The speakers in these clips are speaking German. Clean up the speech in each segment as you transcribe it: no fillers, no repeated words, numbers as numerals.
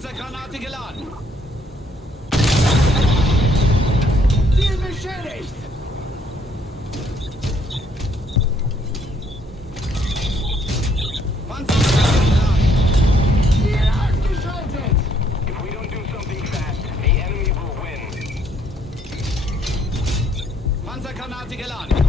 Panzergranate geladen. Ziel beschädigt! Panzergranate geladen. Ziel ausgeschaltet! If we don't do something fast, the enemy will win. Panzergranate geladen.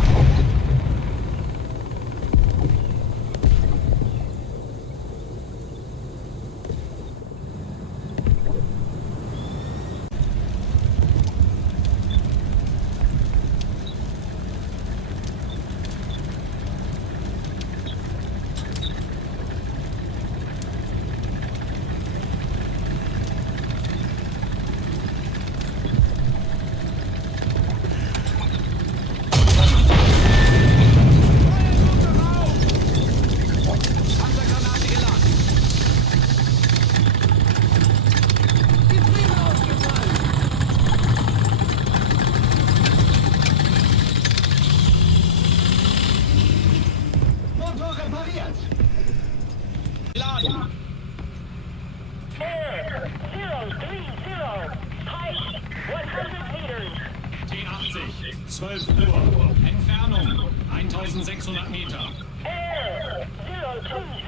Panzergranate geladen. Getriebe ausgefallen! Motor repariert! Geladen. 030, height 100 meters. T80, 12 Uhr. Entfernung 1600 Meter. Air 020,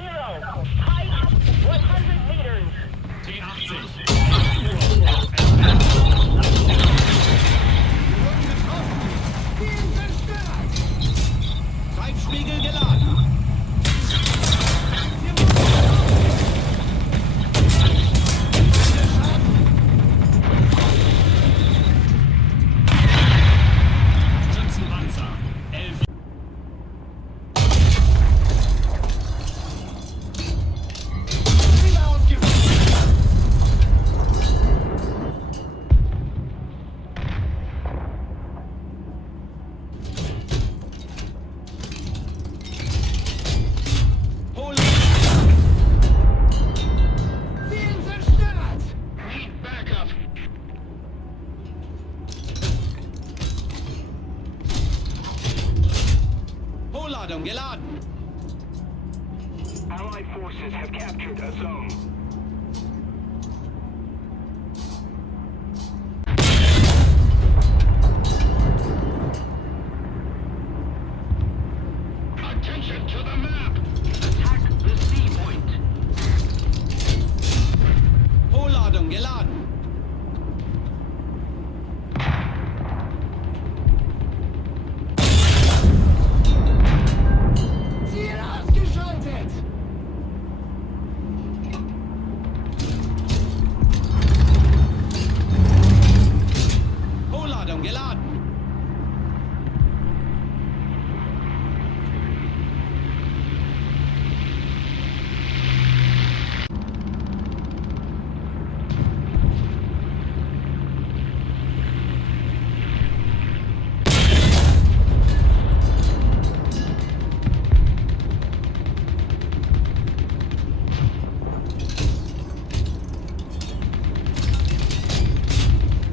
height 100 meters. T80, 12 Uhr. Ziel zerstört! Treibspiegel geladen. Schützenpanzer 11. Ziel ausgefallen! Hol. Ziel zerstört! Need backup. Hohlladung geladen. Allied forces have captured a zone. Attention to the map! Attack the C point. Hohlladung geladen. Ziel ausgeschaltet! Hohlladung geladen.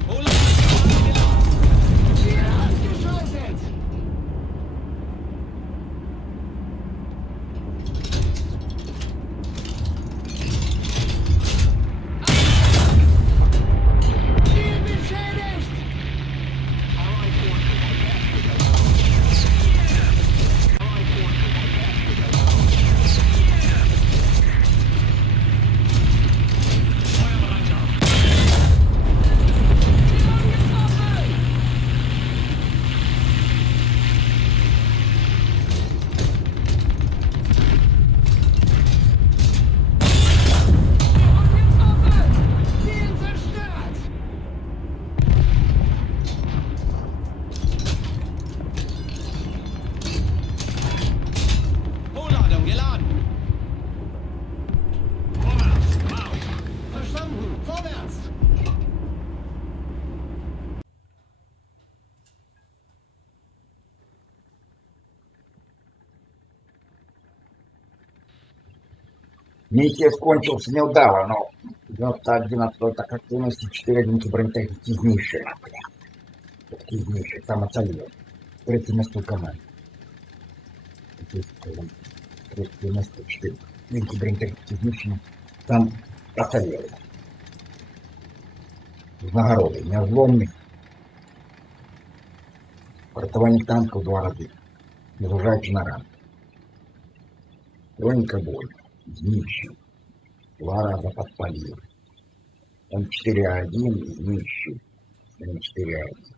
Hohlladung geladen. Ziel ausgeschaltet! Ziel beschädigt! Allied forces have captured a zone. Allied forces have captured a zone. Feuerbereitschaft. Angetroffen! Angetroffen! Ziel zerstört! Hohlladung geladen. Vorwärts. Marsch. Verstanden! Vorwärts! Миссия скончилась неудало, но 91 атак активности, 4 единицы бронетехники изнищие. Такие изнищие, там оцелел. Третье место у команды. Третье место, 4 единицы бронетехники изнищие, там оцелел. З нагороди. Незломний. Врятування танку 2 рази. Незважаючи на ран. Хроніка бою. Знищив. 2 рази подпалив. М4А1 знищив. М4А1.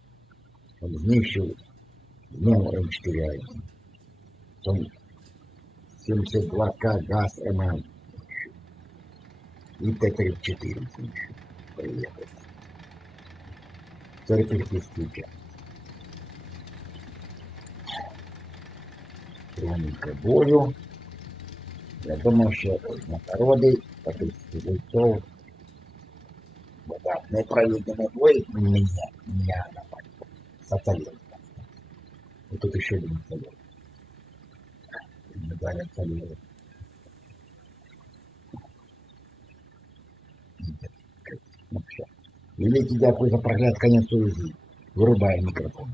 Он знищив знову М4А1. Потім 72К ГАЗ ММ. И Т-34 знищив. Приїхав. Це рекрутський час. Хроніка бою. Я думав, що нагороди по 30 бойцов. Бо так, непроїдений бой меня напали. Соцалет. И тут еще один соцалет. Медаль соцалет. Ну все. Великий дякую за прогляд, конец увезли. Вырубаем микрофон.